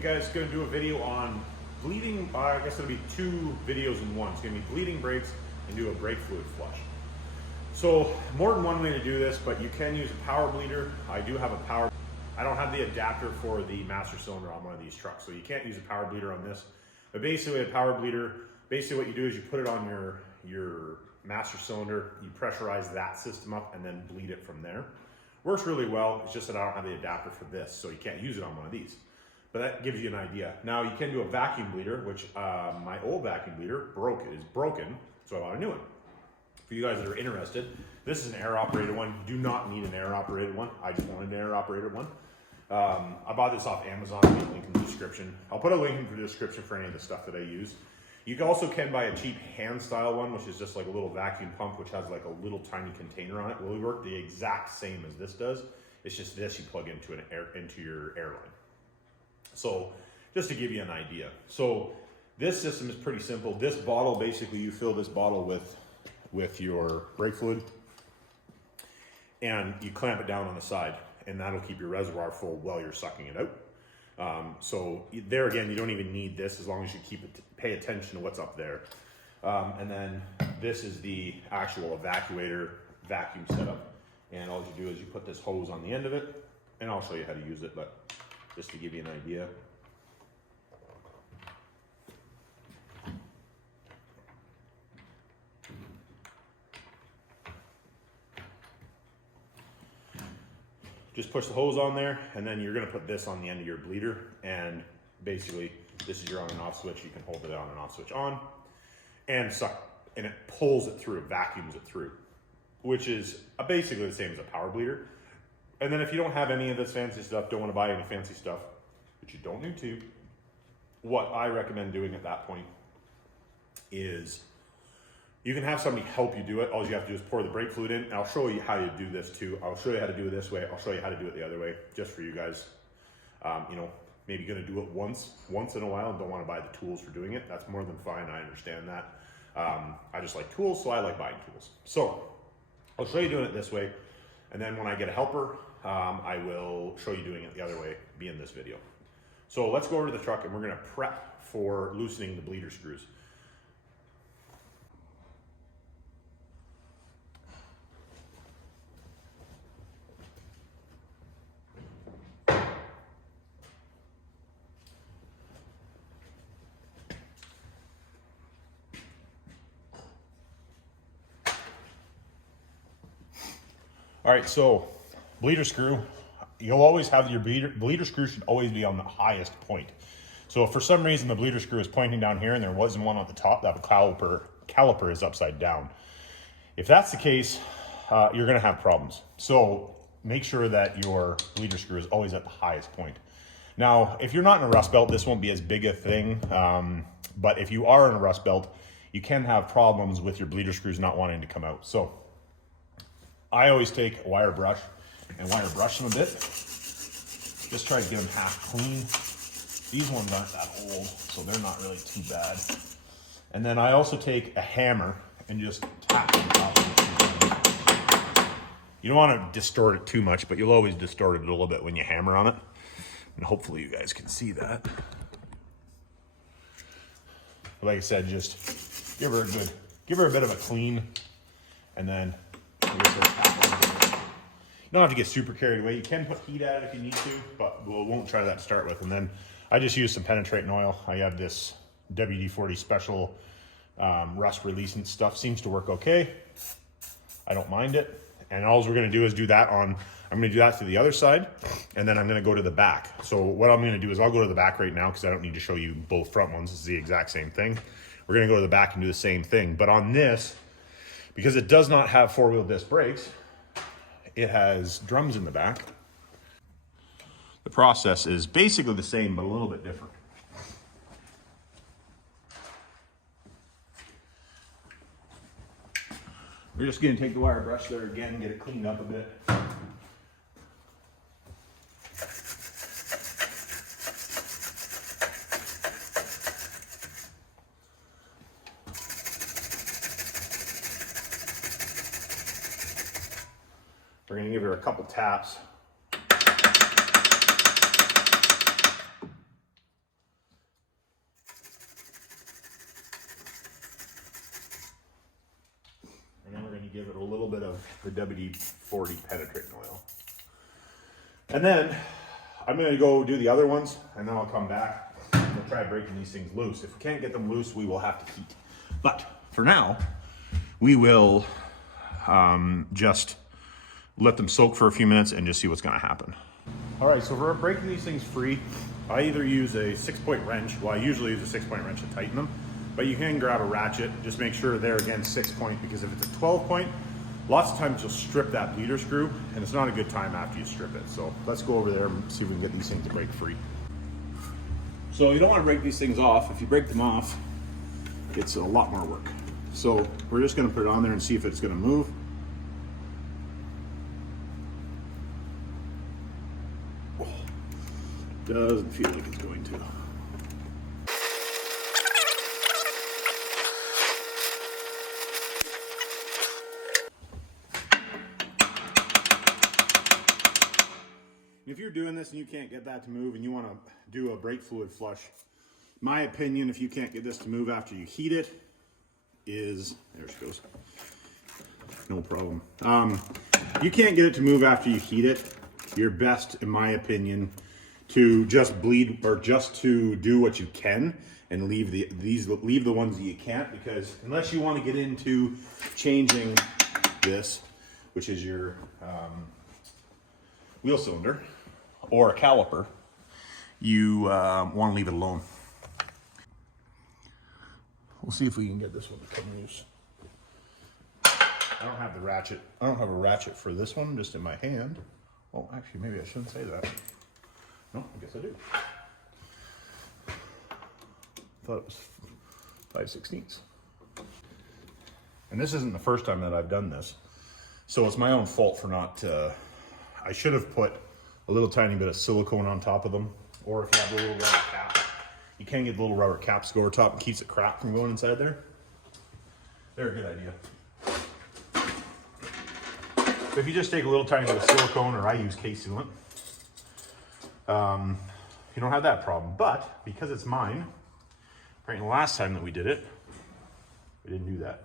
guys, going to do a video on bleeding. I guess it'll be two videos in one. It's going to be bleeding brakes and do a brake fluid flush. So more than one way to do this, but you can use a power bleeder. I do have a power. I don't have the adapter for the master cylinder on one of these trucks, so you can't use a power bleeder on this. But basically a power bleeder, basically what you do is you put it on your master cylinder, you pressurize that system up and then bleed it from there. Works really well. It's just that I don't have the adapter for this, so you can't use it on one of these. But that gives you an idea. Now you can do a vacuum bleeder, which my old vacuum bleeder is broken, so I bought a new one. For you guys that are interested, this is an air operated one. You do not need an air operated one. I just wanted an air operated one. I bought this off Amazon. I'll put a link in the description. I'll put a link in the description for any of the stuff that I use. You also can buy a cheap hand style one, which is just like a little vacuum pump, which has like a little tiny container on it. Will work the exact same as this does. It's just this you plug into your airline. So just to give you an idea. So this system is pretty simple. This bottle, basically you fill this bottle with your brake fluid and you clamp it down on the side, and that'll keep your reservoir full while you're sucking it out. So there again, you don't even need this as long as you pay attention to what's up there. And then this is the actual evacuator vacuum setup. And all you do is you put this hose on the end of it, and I'll show you how to use it, but just to give you an idea. Just push the hose on there, and then you're going to put this on the end of your bleeder, and basically this is your on and off switch. You can hold the on and off switch on and suck, and it pulls it through, vacuums it through, which is basically the same as a power bleeder. And then if you don't have any of this fancy stuff, don't want to buy any fancy stuff, which you don't need to, what I recommend doing at that point is you can have somebody help you do it. All you have to do is pour the brake fluid in. And I'll show you how you do this too. I'll show you how to do it this way. I'll show you how to do it the other way, just for you guys. You know, maybe going to do it once in a while and don't want to buy the tools for doing it. That's more than fine. I understand that. I just like tools, so I like buying tools. So I'll show you doing it this way. And then when I get a helper, I will show you doing it the other way, be in this video. So let's go over to the truck and we're going to prep for loosening the bleeder screws. All right, so bleeder screw, you'll always have your bleeder screw should always be on the highest point. So if for some reason the bleeder screw is pointing down here and there wasn't one on the top, that caliper is upside down. If that's the case, you're gonna have problems. So make sure that your bleeder screw is always at the highest point. Now, if you're not in a rust belt, this won't be as big a thing, but if you are in a rust belt, you can have problems with your bleeder screws not wanting to come out. So I always take a wire brush and wire brush them a bit. Just try to get them half clean. These ones aren't that old, so they're not really too bad. And then I also take a hammer and just tap on top of it. You don't want to distort it too much, but you'll always distort it a little bit when you hammer on it. And hopefully you guys can see that. Like I said, just give her a bit of a clean, and then you don't have to get super carried away. You can put heat at it if you need to, but we won't try that to start with. And then I just use some penetrating oil. I have this WD-40 special rust releasing stuff. Seems to work okay. I don't mind it. And all we're gonna do is do that I'm gonna do that to the other side, and then I'm gonna go to the back. So what I'm gonna do is I'll go to the back right now because I don't need to show you both front ones. It's the exact same thing. We're gonna go to the back and do the same thing. But on this, because it does not have four-wheel disc brakes, it has drums in the back. The process is basically the same, but a little bit different. We're just gonna take the wire brush there again, get it cleaned up a bit. We're gonna give her a couple taps. give it a little bit of the WD-40 penetrating oil. And then I'm gonna go do the other ones, and then I'll come back and we'll try breaking these things loose. If we can't get them loose, we will have to heat. But for now, we will just let them soak for a few minutes and just see what's gonna happen. All right, so for breaking these things free, I either use a 6-point wrench. Well, I usually use a 6-point wrench to tighten them, but you can grab a ratchet. Just make sure they're, again, 6-point, because if it's a 12-point, lots of times you'll strip that bleeder screw, and it's not a good time after you strip it. So let's go over there and see if we can get these things to break free. So you don't want to break these things off. If you break them off, it's a lot more work. So we're just gonna put it on there and see if it's gonna move. Oh, doesn't feel like it's going to. If you're doing this and you can't get that to move and you want to do a brake fluid flush, my opinion, if you can't get this to move after you heat it, is, there she goes, no problem. You can't get it to move after you heat it. You're best, in my opinion, to just bleed, or just to do what you can and leave the ones that you can't, because unless you want to get into changing this, which is your wheel cylinder or a caliper, you want to leave it alone. We'll see if we can get this one to come loose. I don't have the ratchet. I don't have a ratchet for this one, just in my hand. Oh, actually, maybe I shouldn't say that. No, I guess I do. Thought it was 5/16. And this isn't the first time that I've done this, so it's my own fault for not. I should have put a little tiny bit of silicone on top of them, or if you have a little rubber cap, you can get the little rubber caps to go over top and keeps the crap from going inside there. They're a good idea. So if you just take a little tiny bit of silicone, or I use K-sealant, you don't have that problem. But because it's mine, apparently the last time that we did it, we didn't do that.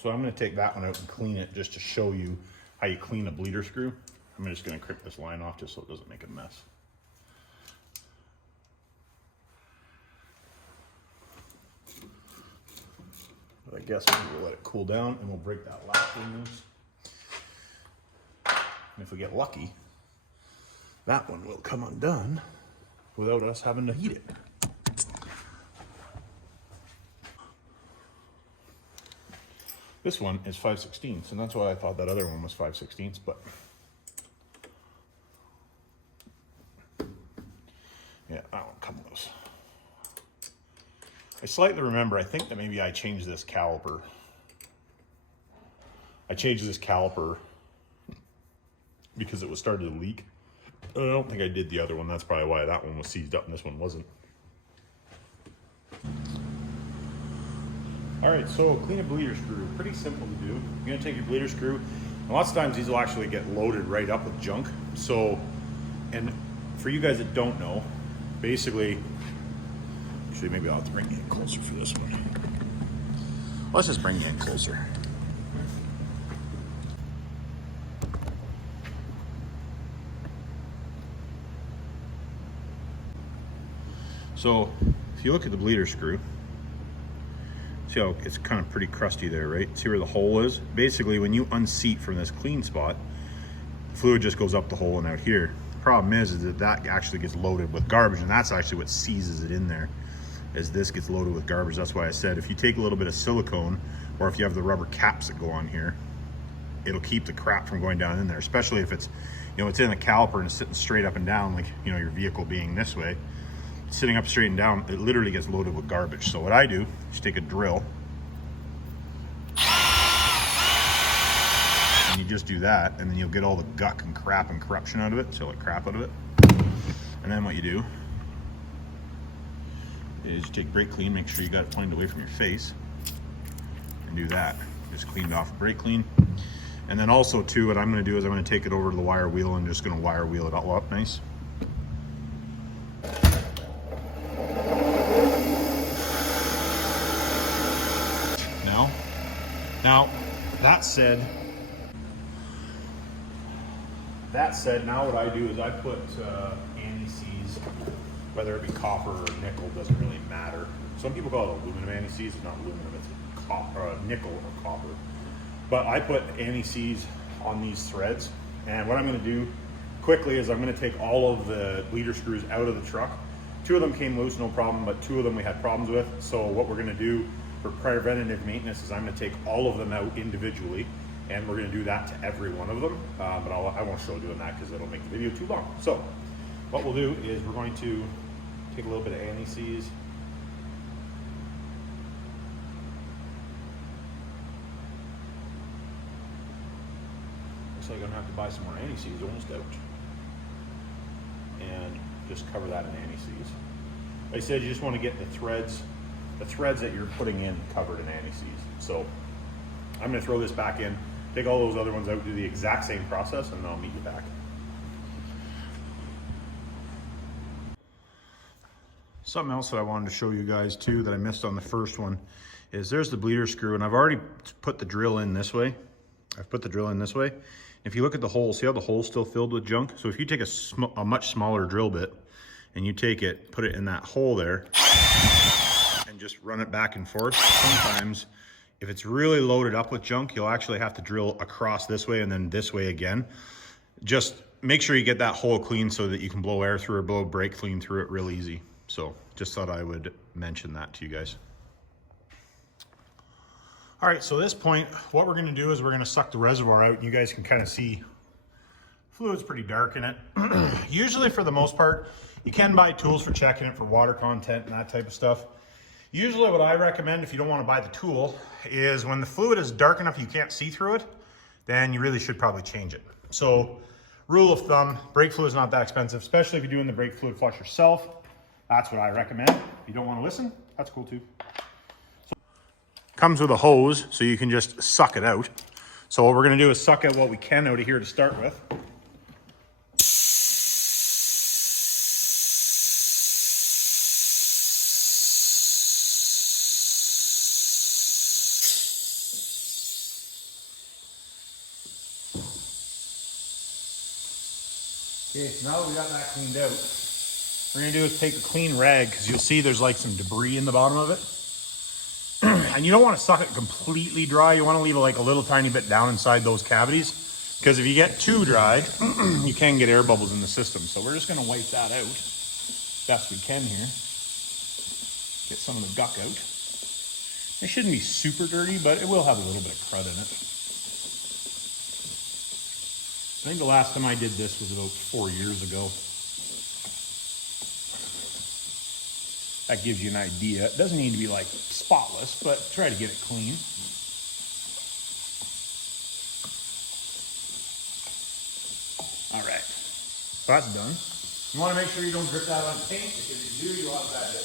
So I'm going to take that one out and clean it just to show you how you clean a bleeder screw. I'm just going to clip this line off just so it doesn't make a mess. But I guess we'll let it cool down and we'll break that last one loose. And if we get lucky, that one will come undone without us having to heat it. This one is 5/16, and that's why I thought that other one was 5/16, but yeah, that one come loose. I slightly remember, I think that maybe I changed this caliper. I changed this caliper because it was starting to leak. I don't think I did the other one. That's probably why that one was seized up and this one wasn't. All right, so clean a bleeder screw. Pretty simple to do. You're gonna take your bleeder screw, And lots of times these will actually get loaded right up with junk. So, and for you guys that don't know, basically, actually maybe I'll have to bring you in closer for this one. Let's just bring you in closer. So if you look at the bleeder screw, see how it's kind of pretty crusty there, right? See where the hole is? Basically, when you unseat from this clean spot, the fluid just goes up the hole and out here. The problem is that that actually gets loaded with garbage, and that's actually what seizes it in there, is this gets loaded with garbage. That's why I said if you take a little bit of silicone, or if you have the rubber caps that go on here, it'll keep the crap from going down in there, especially if it's, you know, it's in a caliper and it's sitting straight up and down, like, you know, your vehicle being this way. Sitting up straight and down, it literally gets loaded with garbage. So what I do is take a drill and you just do that, and then you'll get all the guck and crap and corruption out of it, so like crap out of it. And then what you do is you take brake clean, make sure you got it pointed away from your face, and do that. Just clean it off with brake clean. And then also too, what I'm gonna do is I'm gonna take it over to the wire wheel and just gonna wire wheel it all up nice. Now, that said, now what I do is I put anti-seize, whether it be copper or nickel, doesn't really matter. Some people call it aluminum anti-seize. It's not aluminum, it's copper, nickel or copper. But I put anti-seize on these threads, and what I'm going to do quickly is I'm going to take all of the bleeder screws out of the truck. 2 of them came loose, no problem, but 2 of them we had problems with. So what we're going to do for preventative maintenance is I'm going to take all of them out individually, and we're going to do that to every one of them, but I won't show doing that because it'll make the video too long. So what we'll do is we're going to take a little bit of anti-seize, looks like I'm going to have to buy some more anti-seize, almost out, and just cover that in anti-seize. Like I said, you just want to get the threads that you're putting in covered in anti-seize. So I'm going to throw this back in, take all those other ones out, do the exact same process, and then I'll meet you back. Something else that I wanted to show you guys too that I missed on the first one is there's the bleeder screw, and I've already put the drill in this way. I've put the drill in this way. If you look at the hole, see how the hole's still filled with junk? So if you take a much smaller drill bit and you take it, put it in that hole there, and just run it back and forth. Sometimes, if it's really loaded up with junk, you'll actually have to drill across this way and then this way again. Just make sure you get that hole clean so that you can blow air through or blow brake clean through it real easy. So just thought I would mention that to you guys. All right, so at this point, what we're gonna do is we're gonna suck the reservoir out, and you guys can kind of see fluid's pretty dark in it. Usually, for the most part, you can buy tools for checking it for water content and that type of stuff. Usually what I recommend, if you don't want to buy the tool, is when the fluid is dark enough you can't see through it, then you really should probably change it. So rule of thumb, brake fluid is not that expensive, especially if you're doing the brake fluid flush yourself. That's what I recommend. If you don't want to listen, that's cool too. So, comes with a hose, so you can just suck it out. So what we're going to do is suck out what we can out of here to start with. Okay, so now that we got that cleaned out, what we're gonna do is take a clean rag, because you'll see there's like some debris in the bottom of it. And you don't want to suck it completely dry. You want to leave like a little tiny bit down inside those cavities, because if you get too dry, you can get air bubbles in the system. So we're just gonna wipe that out best we can here. Get some of the guck out. It shouldn't be super dirty, but it will have a little bit of crud in it. I think the last time I did this was about 4 years ago. That gives you an idea. It doesn't need to be like spotless, but try to get it clean. All right, so that's done. You want to make sure you don't drip that on paint, because if you do, you'll have a bad day.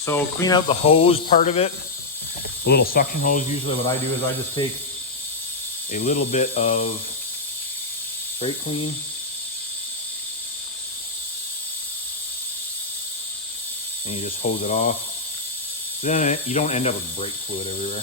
So clean out the hose part of it. The little suction hose, usually what I do is I just take a little bit of brake clean. And you just hose it off. Then you don't end up with brake fluid everywhere.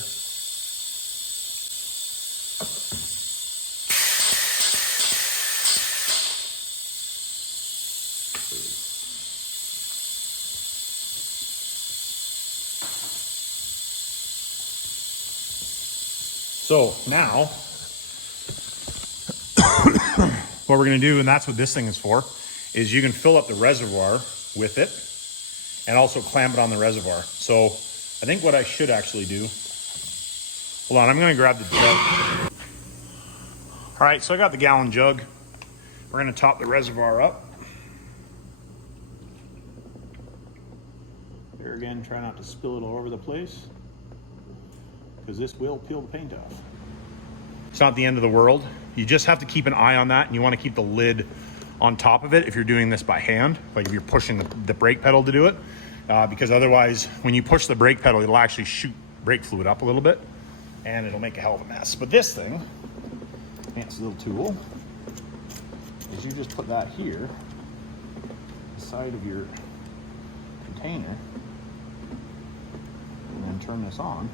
So now, what we're gonna do, and that's what this thing is for, is you can fill up the reservoir with it and also clamp it on the reservoir. So I think what I should actually do, hold on, I'm gonna grab the jug. All right, so I got the gallon jug. We're gonna top the reservoir up. There again, try not to spill it all over the place, because this will peel the paint off. It's not the end of the world. You just have to keep an eye on that, and you want to keep the lid on top of it if you're doing this by hand, like if you're pushing the brake pedal to do it, because otherwise when you push the brake pedal, it'll actually shoot brake fluid up a little bit and it'll make a hell of a mess. But this thing, fancy little tool, is you just put that here, inside of your container, and then turn this on,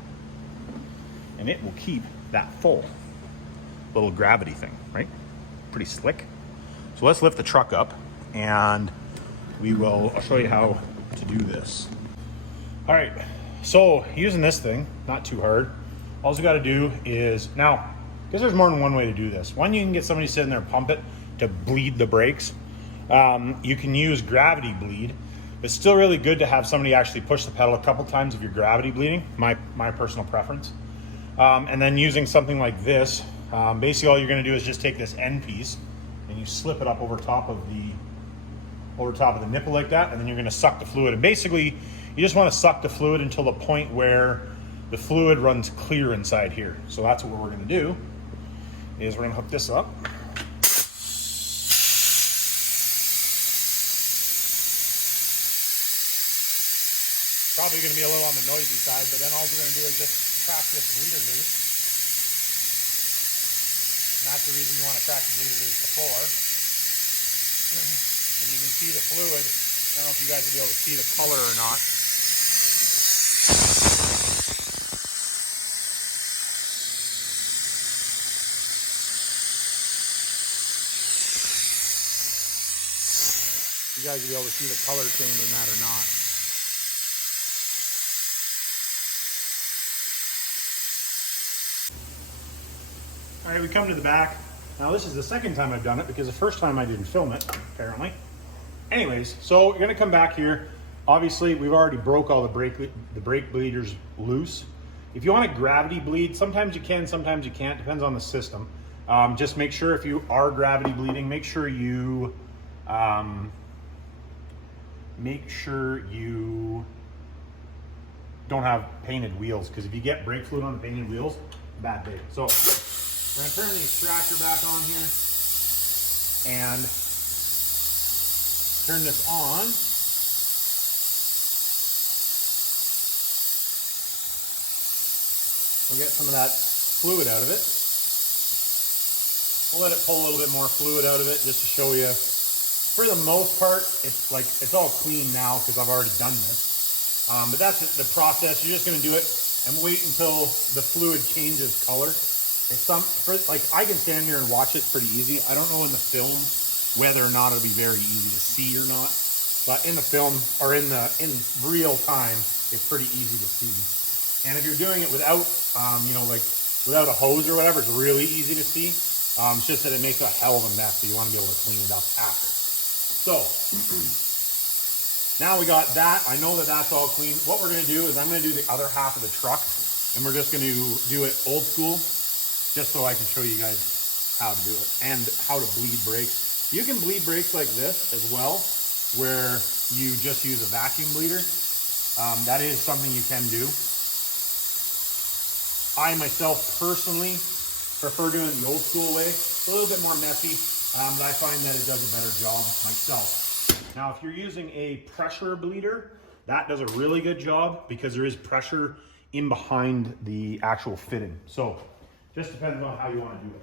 and it will keep that full. Little gravity thing, right? Pretty slick. So let's lift the truck up and I'll show you how to do this. All right, so using this thing, not too hard. All you gotta do is, now, because there's more than one way to do this. One, you can get somebody sitting there and pump it to bleed the brakes. You can use gravity bleed. It's still really good to have somebody actually push the pedal a couple times if you're gravity bleeding, my personal preference. And then using something like this, basically all you're gonna do is just take this end piece and you slip it up over top of the nipple like that, and then you're gonna suck the fluid. And basically, you just wanna suck the fluid until the point where the fluid runs clear inside here. So that's what we're gonna do, is we're gonna hook this up. Probably gonna be a little on the noisy side, but then all you're gonna do is just crack this bleeder loose. And that's the reason you want to crack the bleeder loose before. And you can see the fluid. I don't know if you guys will be able to see the color or not. You guys will be able to see the color change in that or not. All right, we come to the back. Now this is the second time I've done it because the first time I didn't film it, apparently. Anyways, so you're gonna come back here. Obviously, we've already broke all the brake bleeders loose. If you want to gravity bleed, sometimes you can, sometimes you can't, depends on the system. Just make sure if you are gravity bleeding, make sure you don't have painted wheels, because if you get brake fluid on the painted wheels, bad day. So we're gonna turn the extractor back on here and turn this on. We'll get some of that fluid out of it. We'll let it pull a little bit more fluid out of it just to show you. For the most part, it's all clean now because I've already done this. But that's the process. You're just gonna do it and wait until the fluid changes color. I can stand here and watch it pretty easy. I don't know in the film whether or not it'll be very easy to see or not, but in the film or in real time, it's pretty easy to see. And if you're doing it without, without a hose or whatever, it's really easy to see. It's just that it makes a hell of a mess, so you want to be able to clean it up after. So now we got that. I know that that's all clean. What we're going to do is I'm going to do the other half of the truck, and we're just going to do it old school, just so I can show you guys how to do it and how to bleed brakes. You can bleed brakes like this as well, where you just use a vacuum bleeder. That is something you can do. I myself personally prefer doing it the old school way. It's a little bit more messy, but I find that it does a better job myself. Now, if you're using a pressure bleeder, That does a really good job because there is pressure in behind the actual fitting. So just depends on how you want to do it.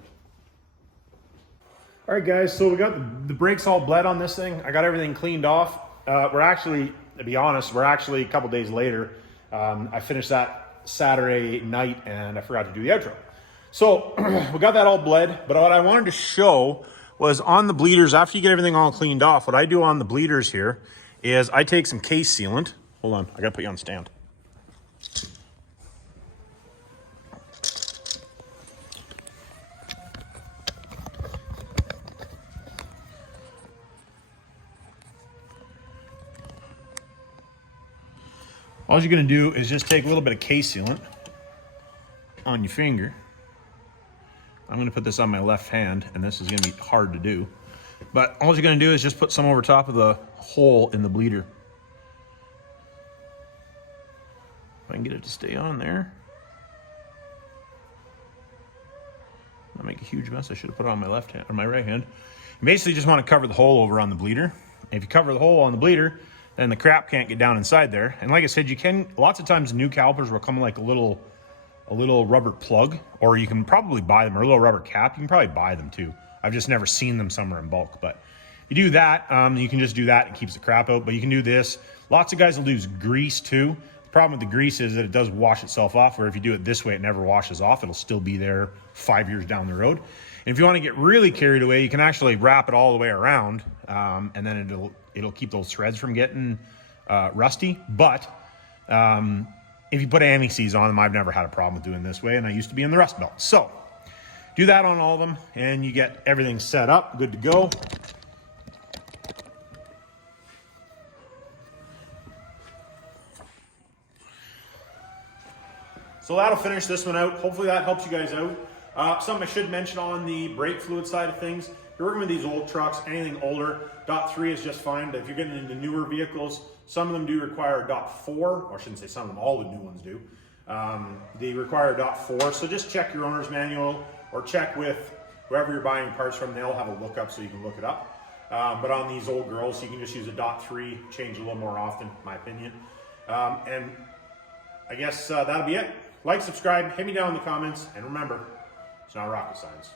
All right, guys, so we got the brakes all bled on this thing. I got everything cleaned off. We're actually, to be honest, we're actually a couple days later. I finished that Saturday night and I forgot to do the outro. So we got that all bled, but what I wanted to show was on the bleeders, after you get everything all cleaned off, what I do on the bleeders here is I take some case sealant. Hold on, I gotta put you on stand. All you're gonna do is just take a little bit of case sealant on your finger. I'm gonna put this on my left hand, and this is gonna be hard to do. But all you're gonna do is just put some over top of the hole in the bleeder. If I can get it to stay on there. I'll make a huge mess. I should have put it on my left hand or my right hand. You basically just wanna cover the hole over on the bleeder. If you cover the hole on the bleeder, then the crap can't get down inside there. And like I said, you can, lots of times new calipers will come like a little rubber plug, or you can probably buy them, or a little rubber cap. You can probably buy them too. I've just never seen them somewhere in bulk, but you do that, you can just do that. It keeps the crap out, but you can do this. Lots of guys will use grease too. The problem with the grease is that it does wash itself off, where if you do it this way, it never washes off. It'll still be there 5 years down the road. And if you want to get really carried away, you can actually wrap it all the way around, and then it'll keep those threads from getting rusty. But if you put anti-seize on them, I've never had a problem with doing this way, and I used to be in the rust belt. So do that on all of them, and you get everything set up, good to go. So that'll finish this one out. Hopefully that helps you guys out. Something I should mention on the brake fluid side of things, if you're working with these old trucks, anything older, .3 is just fine. But if you're getting into newer vehicles, some of them do require .4, or I shouldn't say some of them, all the new ones do. They require .4, so just check your owner's manual or check with whoever you're buying parts from. They'll have a lookup so you can look it up. But on these old girls, you can just use a .3, change a little more often, in my opinion. And I guess that'll be it. Like, subscribe, hit me down in the comments, and remember, it's not rocket science.